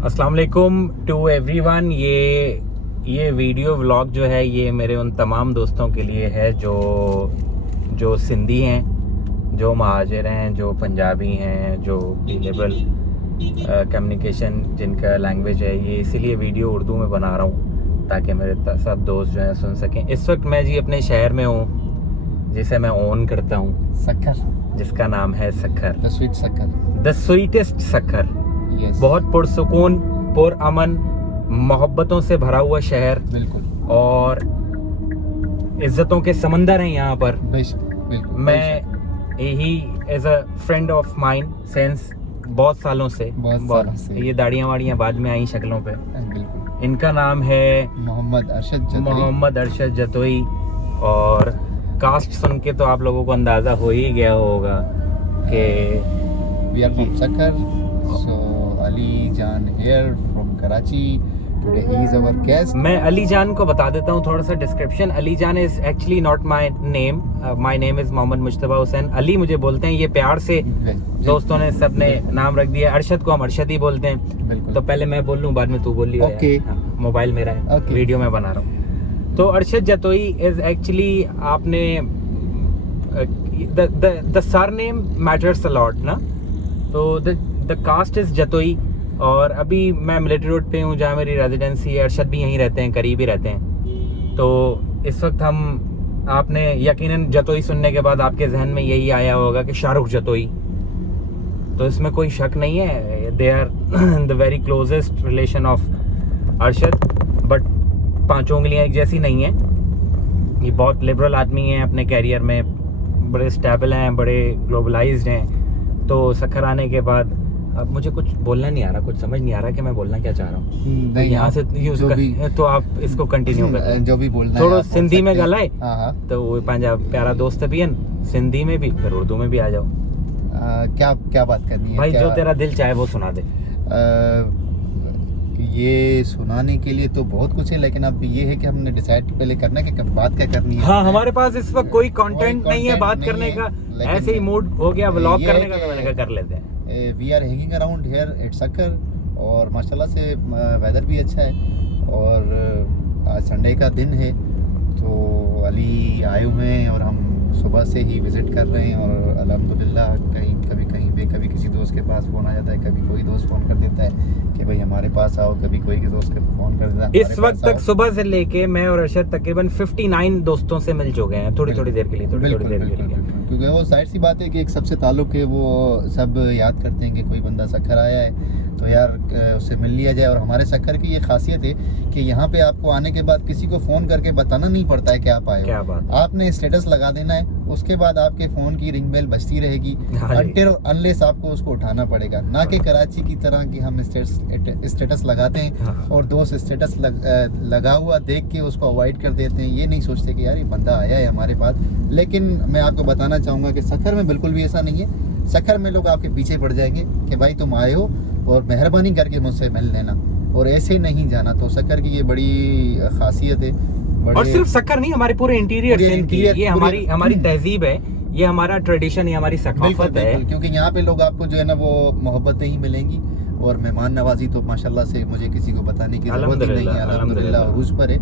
अस्सलाम वालेकुम to everyone. ये वीडियो व्लॉग जो है ये मेरे उन तमाम दोस्तों के लिए है जो सिंधी हैं, जो महाजिर हैं, जो पंजाबी हैं, जो लिबरल कम्युनिकेशन जिनका लैंग्वेज है। ये इसीलिए वीडियो उर्दू में बना रहा हूँ ताकि मेरे सब दोस्त जो हैं सुन सकें। इस वक्त मैं जी अपने शहर में हूँ जिसे मैं ओन करता हूँ, सक्खर, जिसका नाम है Sukkur, the sweet Sukkur, the sweetest Sukkur. Yes, बहुत पुरसुकून, पुरअमन, मोहब्बतों से भरा हुआ शहर बिल्कुल, और इज्जतों के समंदर हैं यहाँ पर। बिल्कुल। मैं यही as a friend of mine since बहुत सालों से ये दाढ़ियाँ वाड़ियाँ बाद में आई शक्लों पे। बिल्कुल। इनका नाम है मोहम्मद अरशद जतोई। और कास्ट सुन के तो आप लोगों को अंदाजा हो ही गया होगा कि we are from Sukkur. So Ali Jan here from Karachi. Today he is our guest. मैं अली जान को बता देता हूँ थोड़ा सा description. Ali Jan is actually not my name. My name is Mohammad Mushtaba Hussain. Ali मुझे बोलते हैं, ये प्यार से दोस्तों ने सबने नाम रख दिया। अरशद को हम अरशद ही बोलते हैं। तो पहले मैं बोल लूँ, बाद में तू बोल लियो। ओके, मोबाइल मेरा है, वीडियो में बना रहा हूँ। तो अरशद जतोई इज एक्चुअली, आपने the surname matters a lot ना। तो द कास्ट इज जतोई। और अभी मैं मिलिट्री रोड पे हूँ जहाँ मेरी रेजिडेंसी है। अरशद भी यहीं रहते हैं, करीब ही रहते हैं। तो इस वक्त आपने यकीनन जतोई सुनने के बाद आपके जहन में यही आया होगा कि शाहरुख जतोई। तो इसमें कोई शक नहीं है, they are the very closest relation of Arshad. But पांचों उंगलियां एक जैसी नहीं है। ये बहुत लिबरल आदमी हैं, अपने कैरियर में बड़े स्टेबल हैं, बड़े ग्लोबलाइज्ड हैं। तो सक्खर आने के बाद अब मुझे कुछ बोलना नहीं आ रहा, कुछ समझ नहीं आ रहा कि मैं बोलना क्या चाह रहा हूँ। तो यहाँ से तो आप इसको कंटिन्यू करें, जो भी बोलना थोड़ा सिंधी में गलाए। तो वो पंजा प्यारा दोस्त भी है, सिंधी में भी, फिर उर्दू में भी आ जाओ। क्या बात करनी है भाई, जो तेरा दिल चाहे वो सुना दे। ये सुनाने के लिए तो बहुत कुछ है, लेकिन अब ये है कि हमने डिसाइड पहले करना है कि बात क्या करनी है। हाँ, हमारे पास इस वक्त कोई कंटेंट नहीं है बात करने का, ऐसे ही मूड हो गया व्लॉग करने का, तो मैंने कहा कर लेते हैं। We are hanging around here at Sukkur और माशाल्लाह से वेदर भी अच्छा है और आज संडे का दिन है। तो अली आए हुए हैं और हम सुबह से ही विज़िट कर रहे हैं और अल्हम्दुलिल्लाह कभी किसी दोस्त के पास फ़ोन आ जाता है, कभी कोई दोस्त फ़ोन कर देता है कि भाई हमारे पास आओ, कभी कोई के दोस्त के फ़ोन कर देता है। इस वक्त तक सुबह से लेके मैं और अरशद तकरीबन 59 दोस्तों से मिल चुके हैं, थोड़ी देर के लिए, थोड़ी देर के लिए। क्योंकि वो जाहिर सी बात है कि एक सबसे ताल्लुक़ है, वो सब याद करते हैं कि कोई बंदा सक्खर आया है तो यार उससे मिल लिया जाए। और हमारे सक्खर की ये खासियत है कि यहाँ पे आपको आने के बाद किसी को फ़ोन करके बताना नहीं पड़ता है कि आप आए हो। आपने स्टेटस लगा देना है, उसके बाद आपके फ़ोन की रिंग बेल बजती रहेगी अनटिल अनलेस आपको उसको उठाना पड़ेगा। ना कि कराची की तरह कि हम स्टेटस लगाते हैं और दोस्त स्टेटस लगा हुआ देख के उसको अवॉइड कर देते हैं। ये नहीं सोचते कि यार ये बंदा आया है हमारे पास। लेकिन मैं आपको बताना चाहूँगा कि सक्खर में बिल्कुल भी ऐसा नहीं है। सक्खर में लोग आपके पीछे पड़ जाएंगे कि भाई तुम आए हो और मेहरबानी करके मुझसे मिल लेना, और ऐसे नहीं जाना। तो सक्खर की ये बड़ी खासियत है। और सिर्फ सक्खर नहीं, हमारे पूरे इंटीरियर ये हमारी तहजीब है, ये हमारा ट्रेडिशन है, हमारी सकाफत है। क्योंकि यहाँ पे लोग आपको जो है ना वो मोहब्बतें ही मिलेंगी और मेहमान नवाजी तो माशाल्लाह से मुझे किसी को बताने की जरूरत ही नहीं है। अल्हम्दुलिल्लाह उरूज पर है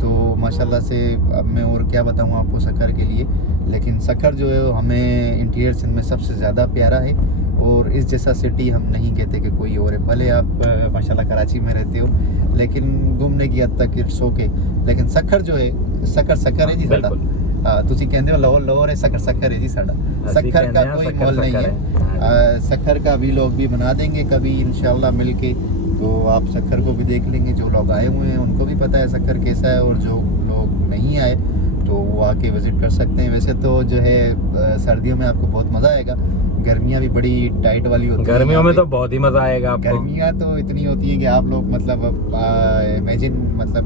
तो माशाल्लाह से। अब मैं और क्या बताऊँ आपको सक्खर के लिए। लेकिन सक्खर जो है हमें इंटीरियर सिंध में सबसे ज़्यादा प्यारा है और इस जैसा सिटी हम नहीं कहते कि कोई और है। भले आप माशाल्लाह कराची में रहते हो, लेकिन घूमने की हद तक इट्स ओके। लेकिन सक्खर जो है सक्खर है जी साडा। ਤੁਸੀਂ ਕਹਿੰਦੇ ਹੋ ਲਾਹੌਰ है, सक्खर है जी साडा। सक्खर का कोई मोल नहीं है। सक्खर का भी लोग भी बना देंगे कभी इंशाल्लाह मिल के। तो आप सक्खर को भी देख लेंगे। जो लोग आए हुए हैं उनको भी पता है सक्खर कैसा है, और जो लोग नहीं आए तो वो आके विज़िट कर सकते हैं। वैसे तो जो है सर्दियों में आपको बहुत मज़ा आएगा। गर्मियाँ भी बड़ी टाइट वाली होती हैं। गर्मियों में तो बहुत ही मज़ा आएगा आपको। गर्मियाँ तो इतनी होती है कि आप लोग मतलब इमेजिन मतलब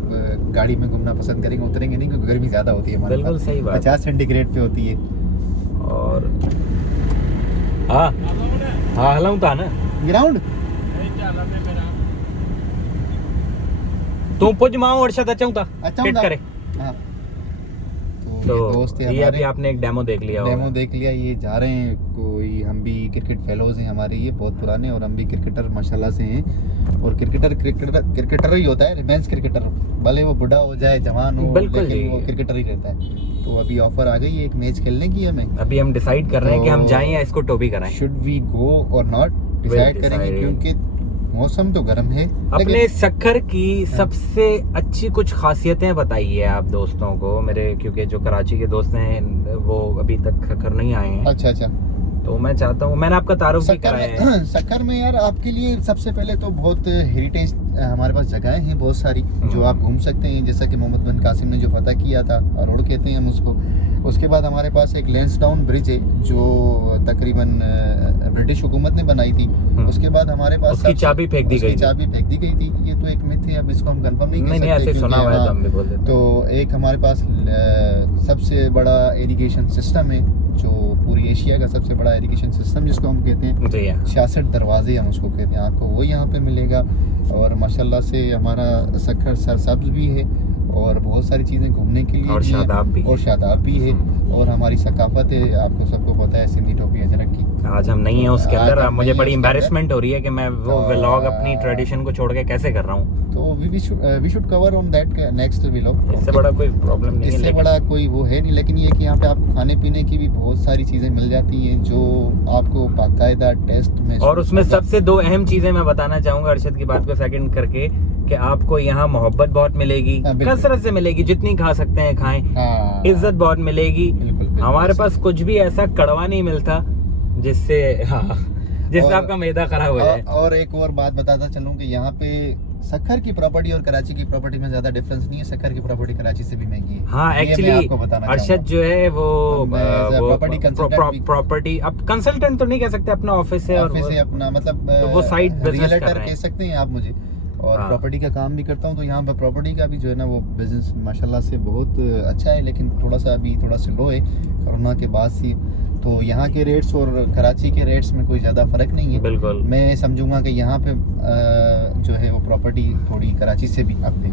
गाड़ी में घूमना पसंद करेंगे, उतरेंगे नहीं क्योंकि गर्मी ज़्यादा होती है। बिल्कुल सही बात। 50 सेंटीग्रेड पे होती है। और हाँ हलाऊं था ना ग्राउंड तू पुज मां अरशद अचूं था अच्छा फिट करे। हाँ, तो तो दोस्त है ये अभी हमारे, आपने एक डेमो देख लिया डेमो होगा। देख लिया। ये जा रहे हैं कोई, हम भी क्रिकेट फेलोज हैं हमारे, ये बहुत पुराने, और हम भी क्रिकेटर माशाल्लाह से हैं। और क्रिकेटर ही होता है, रिमेंस क्रिकेटर, भले वो बूढ़ा हो जाए जवान हो, बिल्कुल लेकिन जी। वो क्रिकेटर ही रहता है। तो अभी ऑफर आ गई है एक मैच खेलने की हमें। अभी हम डिसाइड कर रहे हैं कि हम तो जाएं या इसको टोपी कराएं। शुड वी गो और नॉट, डिसाइड करेंगे, decide. क्योंकि मौसम तो गर्म है। अपने सक्खर की हाँ। सबसे अच्छी कुछ खासियतें बताइए आप दोस्तों को मेरे, क्योंकि जो कराची के दोस्त हैं वो अभी तक सक्खर नहीं आए हैं। अच्छा अच्छा। तो मैं चाहता हूँ, मैंने आपका तारुफ भी कराया है। सक्खर में यार आपके लिए सबसे पहले तो बहुत हेरिटेज हमारे पास जगहें हैं बहुत सारी जो आप घूम सकते हैं, जैसा कि मोहम्मद बिन कासिम ने जो फतह किया था, रोड कहते हैं हम उसको। उसके बाद हमारे पास एक लैंसडाउन ब्रिज है जो तकरीबन ब्रिटिश हुकूमत ने बनाई थी। उसके बाद हमारे पास उसकी चाबी फेंक दी गई थी। चाबी फेंक दी गई थी, ये तो एक मिथ है, अब इसको हम कंफर्म नहीं कर सकते। ऐसे सुना हुआ है तो हम भी बोल देते हैं। तो एक हमारे पास सबसे बड़ा इरिगेशन सिस्टम है, जो पूरी एशिया का सबसे बड़ा इरिगेशन सिस्टम जिसको हम कहते हैं, 66 दरवाजे हम उसको कहते हैं, आपको वो यहाँ पे मिलेगा। और माशाल्लाह से हमारा सक्खर सरसब्ज भी है और बहुत सारी चीज़ें घूमने के लिए और शादाब भी है। और हमारी सकाफत है, आपको सबको पता है, सिंधी टोपी अजरक की। आज हम नहीं है उसके अंदर, आज हम मुझे नहीं बड़ी हैं उसके एम्बैरेसमेंट हो रही है कि मैं वो व्लॉग अपनी ट्रेडिशन को छोड़ के कैसे कर रहा हूँ। तो we should cover on that next vlog. इससे बड़ा कोई प्रॉब्लम नहीं है, इससे बड़ा कोई वो है नहीं, लेकिन ये कि यहाँ पे आपको खाने पीने की भी बहुत सारी चीज़ें मिल जाती हैं जो आपको बाकायदा टेस्ट में। और उसमें सबसे दो अहम चीजें मैं बताना चाहूंगा अरशद की बात को सेकंड करके, कि आपको यहाँ मोहब्बत बहुत मिलेगी, कसरत से मिलेगी, जितनी खा सकते हैं खाएं। इज्जत बहुत मिलेगी। हमारे पास कुछ भी ऐसा कड़वा नहीं मिलता जिससे जिससे आपका मैदा खराब हो जाए। और एक और बात बताता चलूं कि यहाँ पे सक्खर की प्रॉपर्टी और कराची की प्रॉपर्टी में ज्यादा डिफरेंस नहीं है। सक्खर की प्रॉपर्टी कराची से भी महंगी है। हाँ, एक्चुअली अरशद जो है वो प्रॉपर्टी, अब कंसल्टेंट तो नहीं कह सकते, अपना ऑफिस है, अपना मतलब तो वो साइड बिजनेस कह सकते हैं आप मुझे। और प्रॉपर्टी का काम भी करता हूँ, तो यहाँ पर प्रॉपर्टी का भी जो है ना वो बिजनेस माशाल्लाह से बहुत अच्छा है, लेकिन थोड़ा सा स्लो है कोरोना के बाद से। तो यहाँ के रेट्स और कराची के रेट्स में कोई ज़्यादा फ़र्क नहीं है। बिल्कुल, मैं समझूंगा कि यहाँ पे जो है वो प्रॉपर्टी थोड़ी कराची से भी अप है।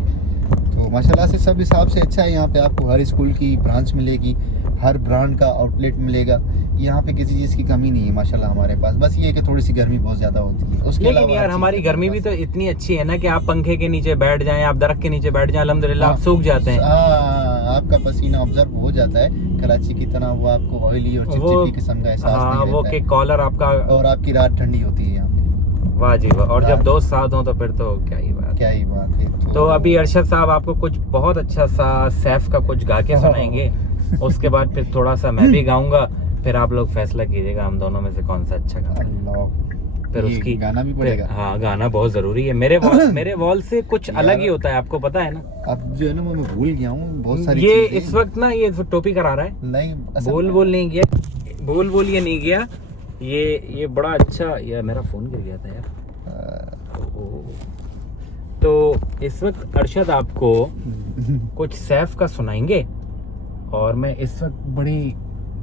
तो माशाल्लाह से सब हिसाब से अच्छा है। यहाँ पे आपको हर स्कूल की ब्रांच मिलेगी, हर ब्रांड का आउटलेट मिलेगा, यहाँ पे किसी चीज़ की कमी नहीं है माशाल्लाह हमारे पास। बस ये है कि थोड़ी सी गर्मी बहुत ज़्यादा होती है। उसके लेकिन यार हमारी गर्मी भी तो इतनी अच्छी है ना कि आप पंखे के नीचे बैठ जाएं, आप दरख्त के नीचे बैठ जाएं, अल्हम्दुलिल्लाह आप सूख जाते हैं। आपका पसीना ऑब्जर्व हो जाता है। कराची की तरह वो आपको ऑयली और चिपचिपी किस्म का एहसास नहीं रहता है। वो के कॉलर आपका, और आपकी रात ठंडी होती है यहाँ पे। वाह जी वाह। और जब दोस्त साथ हो तो फिर तो क्या ही बात है। तो अभी अरशद साहब आपको कुछ बहुत अच्छा सा सैफ का कुछ गा के सुनाएंगे, उसके बाद फिर थोड़ा सा मैं भी गाऊंगा, फिर आप लोग फैसला कीजिएगा हम दोनों में से कौन सा अच्छा गाना। फिर उसकी गाना भी पड़ेगा। हाँ, गाना बहुत जरूरी है। मेरे वॉल से कुछ अलग ही होता है, आपको पता है ना। अब जो है ना मैं भूल गया हूँ बहुत सारी ये इस वक्त ना ये टोपी करा रहा है, नहीं बोल नहीं गया, बोल ये नहीं गया। ये बड़ा अच्छा, ये मेरा फोन गिर गया था यार। तो इस वक्त अरशद आपको कुछ सैफ का सुनाएंगे, और मैं इस वक्त बड़ी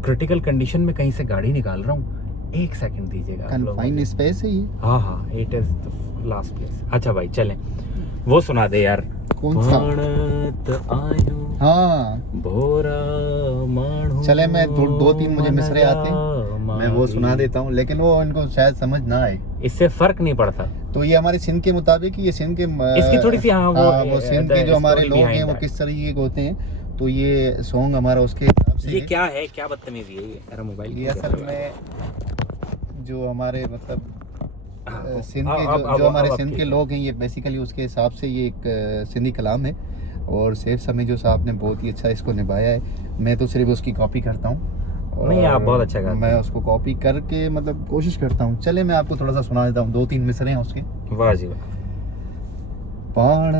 क्रिटिकल कंडीशन में कहीं से गाड़ी निकाल रहा हूँ। एक सेकंड दीजिएगा। कन्फाइंड स्पेस है ये। हाँ, it is the last place. अच्छा भाई चलें, वो सुना दे यार। कौन सा? हाँ, चले मैं दो तीन मुझे मिसरे आते हैं, मैं वो सुना देता हूँ, लेकिन वो इनको शायद समझ ना आए, इससे फर्क नहीं पड़ता। तो ये हमारे सिंध के मुताबिक, ये सिंध के इसकी थोड़ी सी वो सिंध के जो हमारे लोग हैं वो किस तरीके के होते हैं, तो ये सॉन्ग हमारा उसके हिसाब से। ये क्या है, क्या बदतमीजी है ये? मेरा मोबाइल, ये असल में जो हमारे मतलब सिंध के जो हमारे सिंध के लोग हैं, ये बेसिकली उसके हिसाब से ये एक सिंधी कलाम है, और सैफ समीजो साहब ने बहुत ही अच्छा इसको निभाया है। मैं तो सिर्फ उसकी कॉपी करता हूँ। नहीं, आप बहुत अच्छा गाते हैं। मैं उसको कॉपी करके मतलब कोशिश करता हूँ। चले मैं आपको थोड़ा सा सुना देता हूँ, 2-3 मिसरे हैं उसके। वाह जी वाह। पाण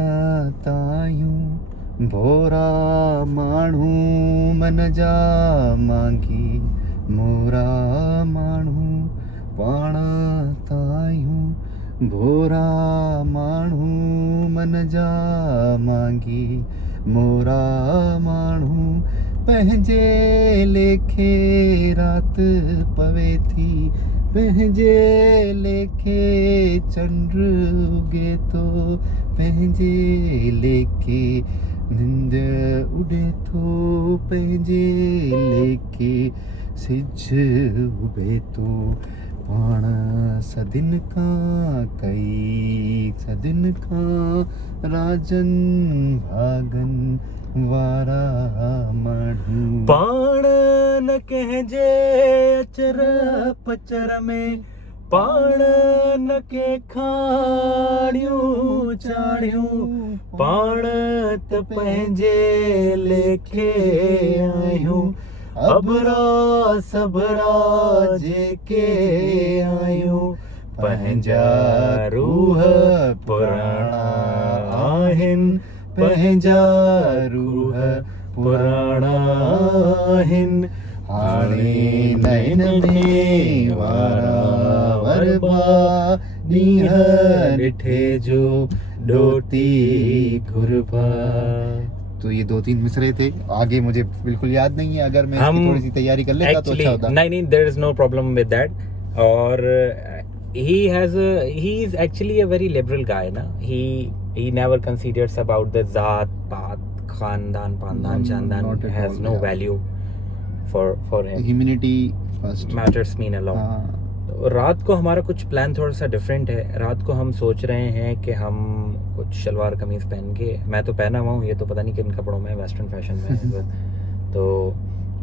तायूं भोरा माण्हू मन जा मांगी मोरा माण्हू, पाण तायूं भोरा माण्हू मन जा मांगी मोरा माण्हू, पंहिंजे लेखे रात पवे थी, पंहिंजे लेखे चंड उगे तो, पंहिंजे लेखे निंद उड़े तो पंहिंजे लेके सिज उबे तो पाण सदिन का कई सदिन का राजन भागन वारा माण्हू पाण न कंहिंजे अचर पचर में पाण न के खाड़ियूं चाड़ियूं पाण त पंहिंजे लेखे आहियूं अबरा सबरा जेके आहियूं पंहिंजा रूह पुराणा आहिनि पंहिंजा रूह पुराणा आहिनि हाणे नैन में वारा वरबा ॾींहं ॾिठे जो ॾोती घुरबा। तो ये 2-3 मिसरे थे, आगे मुझे बिल्कुल याद नहीं है, अगर मैं इसकी थोड़ी सी तैयारी कर लेता तो अच्छा होता। नहीं there is no problem with that. और he is actually a very liberal guy ना, he never considers about the जात पात खानदान पानदान शानदान has no value for him. Humanity first matters mean a lot. तो रात को हमारा कुछ प्लान थोड़ा सा डिफरेंट है। रात को हम सोच रहे हैं कि हम कुछ शलवार कमीज पहन के, मैं तो पहना हुआ हूँ, ये तो पता नहीं किन कपड़ों में, वेस्टर्न फैशन में तो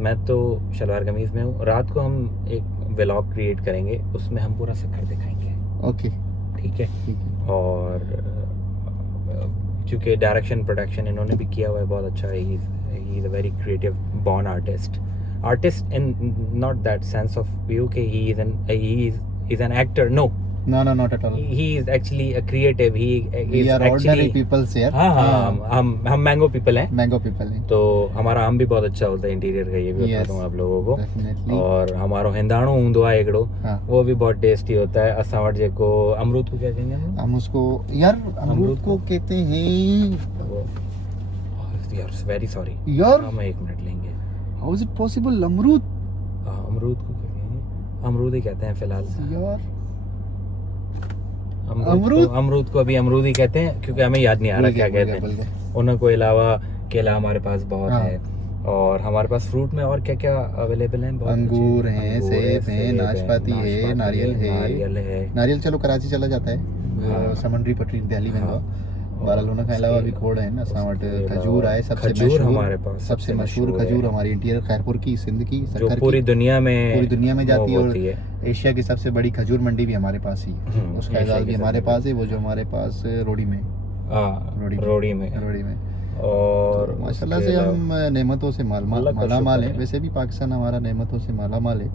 मैं तो शलवार कमीज में हूँ। रात को हम एक व्लॉग क्रिएट करेंगे, उसमें हम पूरा सक्कर दिखाएंगे। ओके ठीक है। और क्योंकि डायरेक्शन प्रोडक्शन इन्होंने भी किया हुआ है बहुत अच्छा है। He is a very creative born artist in not that sense of view कि he is an actor, no not at all. He is actually a creative. We are ordinary people here. हाँ हम mango people हैं। Mango people हैं। तो हमारा आम भी बहुत अच्छा होता है इंटीरियर का, ये भी बता दूं आप लोगों को। Definitely. और हमारो हिंदाणो हूंदो आहे हिकिड़ो, वो भी बहुत टेस्टी होता है। असां वटि जेको अमरूद को क्या कहेंगे हम उसको यार अमरूद को कहते हैं यार, वेरी सॉरी यार, हम 1 मिनट लेंगे। How is it possible? अमरूद अमरूद को क्या कहेंगे? अमरूद ही कहते हैं फिलहाल यार। अमरूद को अभी अमरूद ही कहते हैं, क्योंकि हमें याद नहीं आ रहा क्या कहते हैं। उनको अलावा केला हमारे पास बहुत है, और हमारे पास फ्रूट में और क्या क्या अवेलेबल है? अंगूर हैं, सेब हैं, नाशपाती है, नारियल है। नारियल चलो कराची चला जाता है, समंदरी पटरी दिल्ली में बारालोना के अलावा भी खोड़ है ना। सावट खजूर आए, सबसे मशहूर खजूर हमारी इंटीरियर खैरपुर की, सिंध की, जो पूरी दुनिया में जाती है, और एशिया की सबसे बड़ी खजूर मंडी भी हमारे पास ही, उसका एजाज भी हमारे पास है। वो जो हमारे पास रोडी में और माशाल्लाह से हम नेमतों से मालामाल है। वैसे भी पाकिस्तान हमारा नेमतों से मालामाल है,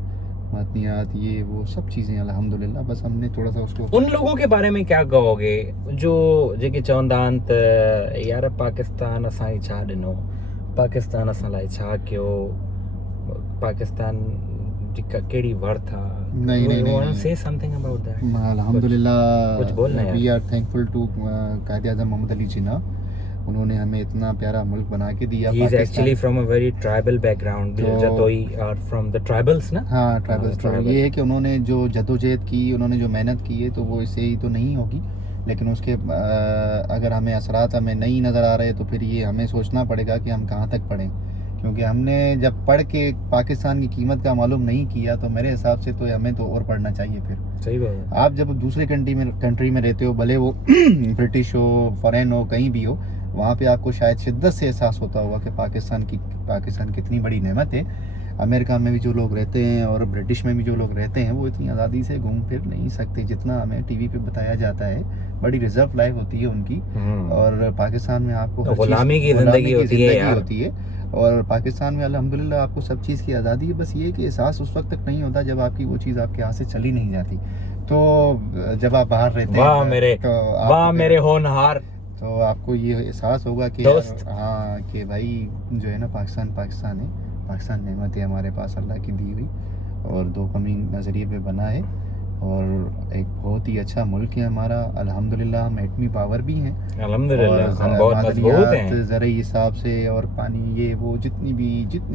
मदनियात ये वो सब चीज़ें अल्हम्दुलिल्लाह। बस हमने थोड़ा सा उसको। उन लोगों के बारे में क्या कहोगे जो जेके चवंदा आहिनि त यार पाकिस्तान असांखे छा ॾिनो, पाकिस्तान असां लाइ छा कयो, पाकिस्तान जी कहिड़ी वर्थ आहे? नहीं से समथिंग अबाउट दैट। अल्हम्दुलिल्लाह कुछ बोलना है। वी आर थैंकफुल टू कायदे आज़म मोहम्मद अली जिन्ना, उन्होंने हमें इतना प्यारा मुल्क बना के दिया। He is actually from a very tribal background. Jatoi are from the tribals ना? हाँ ट्राइबल्स। ये है कि उन्होंने जो जदोजहद की, उन्होंने जो मेहनत की है, तो वो इससे ही तो नहीं होगी, लेकिन उसके अगर हमें असरात हमें नहीं नज़र आ रहे तो फिर ये हमें सोचना पड़ेगा कि हम कहाँ तक पढ़ें, क्योंकि हमने जब पढ़ के पाकिस्तान की कीमत का मालूम नहीं किया तो मेरे हिसाब से तो हमें तो और पढ़ना चाहिए। फिर सही बात है। आप जब दूसरे कंट्री में रहते हो, भले वो ब्रिटिश हो, फॉरेन हो, कहीं भी हो, वहाँ पे आपको शायद शिद्दत से एहसास होता होगा कि पाकिस्तान कितनी बड़ी नेमत है। अमेरिका में भी जो लोग रहते हैं और ब्रिटिश में भी जो लोग रहते हैं, वो इतनी आज़ादी से घूम फिर नहीं सकते जितना हमें टीवी पे बताया जाता है। बड़ी रिजर्व लाइफ होती है उनकी, और पाकिस्तान में आपको गुलामी की ज़िंदगी होती है। और पाकिस्तान में अल्हम्दुलिल्लाह आपको सब चीज़ की आज़ादी है। बस ये कि एहसास उस वक्त तक नहीं होता जब आपकी वो चीज़ आपके हाथ से चली नहीं जाती। तो जब आप बाहर रहते हैं, वाह मेरे होनहार, तो आपको ये एहसास होगा कि हाँ कि भाई जो है ना, पाकिस्तान है, पाकिस्तान नेमत है हमारे पास अल्लाह की दी हुई, और 2 कमी नज़रिए पे बना है, और एक बहुत ही अच्छा मुल्क है हमारा अल्हम्दुलिल्लाह। हम एटमी पावर भी हैं अल्हम्दुलिल्लाह, हम बहुत मजबूत हैं ज़रूरी हिसाब से, और पानी ये वो जितनी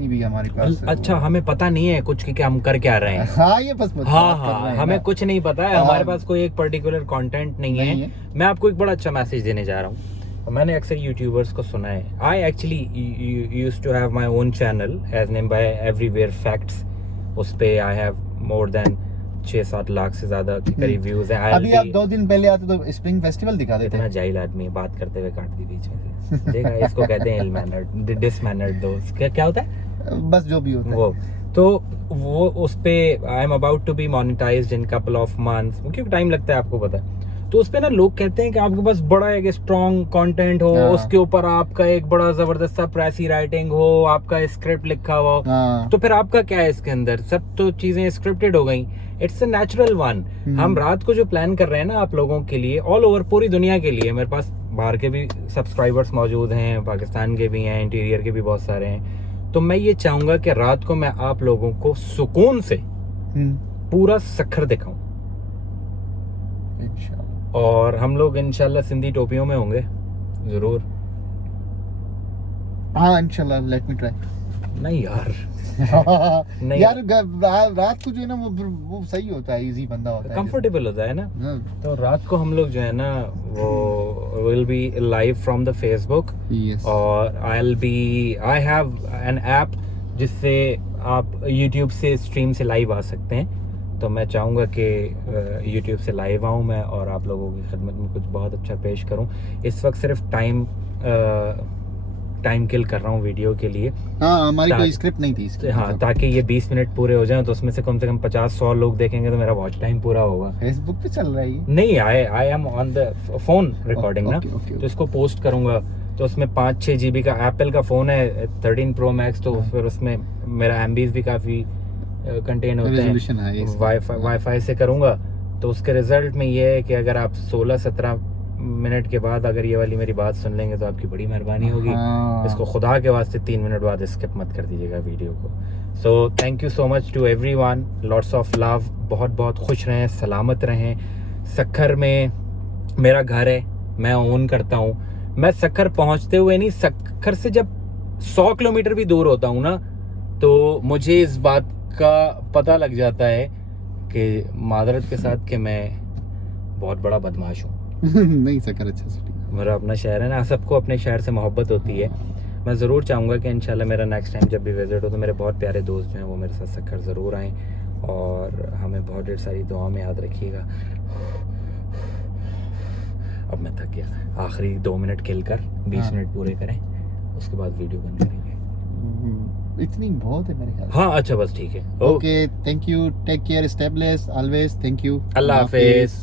भी हमारे पास। अच्छा, हमें पता नहीं है कुछ कि हम कर क्या रहे हैं। हाँ ये बस हाँ हमें कुछ नहीं पता है। हमारे पास कोई एक पर्टिकुलर कंटेंट नहीं है। मैं आपको एक बड़ा अच्छा मैसेज देने जा रहा हूँ मैंने अक्सर यूट्यूबर्स को सुना है, I actually used to have my own channel as name by everywhere facts. उस पे I have more than 6-7 lakh से ज्यादा के करीब व्यूज हैं। अभी आप 2 दिन पहले आते तो स्प्रिंग फेस्टिवल दिखा देते इतना हैं। जाहिल आदमी बात करते हुए काट दी बीच में से। देखा, इसको कहते हैं इल मैनर्ड, डिसमैनर्ड दोस्त। क्या होता है बस जो भी होता है वो। तो वो उस पे I am about to be monetized in couple of months, क्योंकि टाइम लगता है, आपको पता है। तो उस पे ना लोग कहते हैं कि आपके पास बड़ा एक स्ट्रॉन्ग कंटेंट हो, उसके ऊपर आपका एक बड़ा जबरदस्त सा प्रेसी राइटिंग हो, आपका स्क्रिप्ट लिखा हुआ हो, तो फिर आपका क्या है इसके अंदर? सब तो चीजें स्क्रिप्टेड हो गई। It's a natural one. हम रात को जो प्लान कर रहे हैं ना आप लोगों के लिए, ऑल ओवर पूरी दुनिया के लिए, मेरे पास बाहर के भी सब्सक्राइबर्स मौजूद हैं, पाकिस्तान के भी हैं, इंटीरियर के भी बहुत सारे हैं। तो मैं ये चाहूंगा कि रात को मैं आप लोगों को सुकून से पूरा सखर दिखाऊं, और हम लोग इंशाल्लाह सिंधी टोपियों में होंगे जरूर। हाँ इंशाल्लाह, लेट मी ट्राई। नहीं यार नहीं यार रात को जो है ना वो सही होता है, इजी बंदा होता है, कंफर्टेबल होता है ना। तो रात को हम लोग जो है ना वो will be live from the Facebook, और आई हैव एन ऐप जिससे आप यूट्यूब से स्ट्रीम से लाइव आ सकते हैं। तो मैं चाहूँगा कि यूट्यूब से लाइव आऊँ मैं, और आप लोगों की खिदमत में कुछ बहुत अच्छा पेश करूँ। इस वक्त सिर्फ टाइम किल कर रहा हूँ वीडियो के लिए। हाँ, हमारी कोई स्क्रिप्ट नहीं थी इसकी। हाँ, ताकि ये 20 मिनट पूरे हो जाएं, तो उसमें से कम 50-100 लोग देखेंगे तो मेरा वॉच टाइम पूरा होगा। फेसबुक पे चल रहा है नहीं, I am on the phone recording ना। तो इसको पोस्ट करूंगा, तो उसमें 5-6 GB का एप्पल का फ़ोन है, 13 Pro Max, तो फिर उसमें मेरा MBs भी काफ़ी कंटेन होते हैं। वाईफाई से करूंगा, तो उसके रिजल्ट में ये है कि अगर आप 16-17 मिनट के बाद अगर ये वाली मेरी बात सुन लेंगे तो आपकी बड़ी मेहरबानी होगी। इसको खुदा के वास्ते 3 मिनट बाद स्किप मत कर दीजिएगा वीडियो को। So thank you so much to everyone, lots of love, बहुत बहुत खुश रहें, सलामत रहें। सखर में मेरा घर है, मैं ओन करता हूँ। मैं सखर पहुँचते हुए नहीं, सखर से जब 100 किलोमीटर भी दूर होता हूँ ना, तो मुझे इस बात का पता लग जाता है कि मादरत के साथ कि मैं बहुत बड़ा बदमाश हूँ। नहीं, सखर अच्छा सिटी, मेरा अपना शहर है ना, सबको अपने शहर से मोहब्बत होती है। मैं ज़रूर चाहूँगा कि इंशाल्लाह मेरा नेक्स्ट टाइम जब भी विजिट हो तो मेरे बहुत प्यारे दोस्त जो हैं वो मेरे साथ सखर ज़रूर आएँ, और हमें बहुत ढेर सारी दुआ में याद रखिएगा। अब मैं थक गया, आखिरी 2 मिनट किल कर 20 मिनट पूरे करें, उसके बाद वीडियो बंद करेंगे। इतनी बहुत है मेरे ख्याल। हाँ अच्छा, बस ठीक है। Okay, thank you, take care, stay blessed always, thank you, अल्लाह हाफिज़।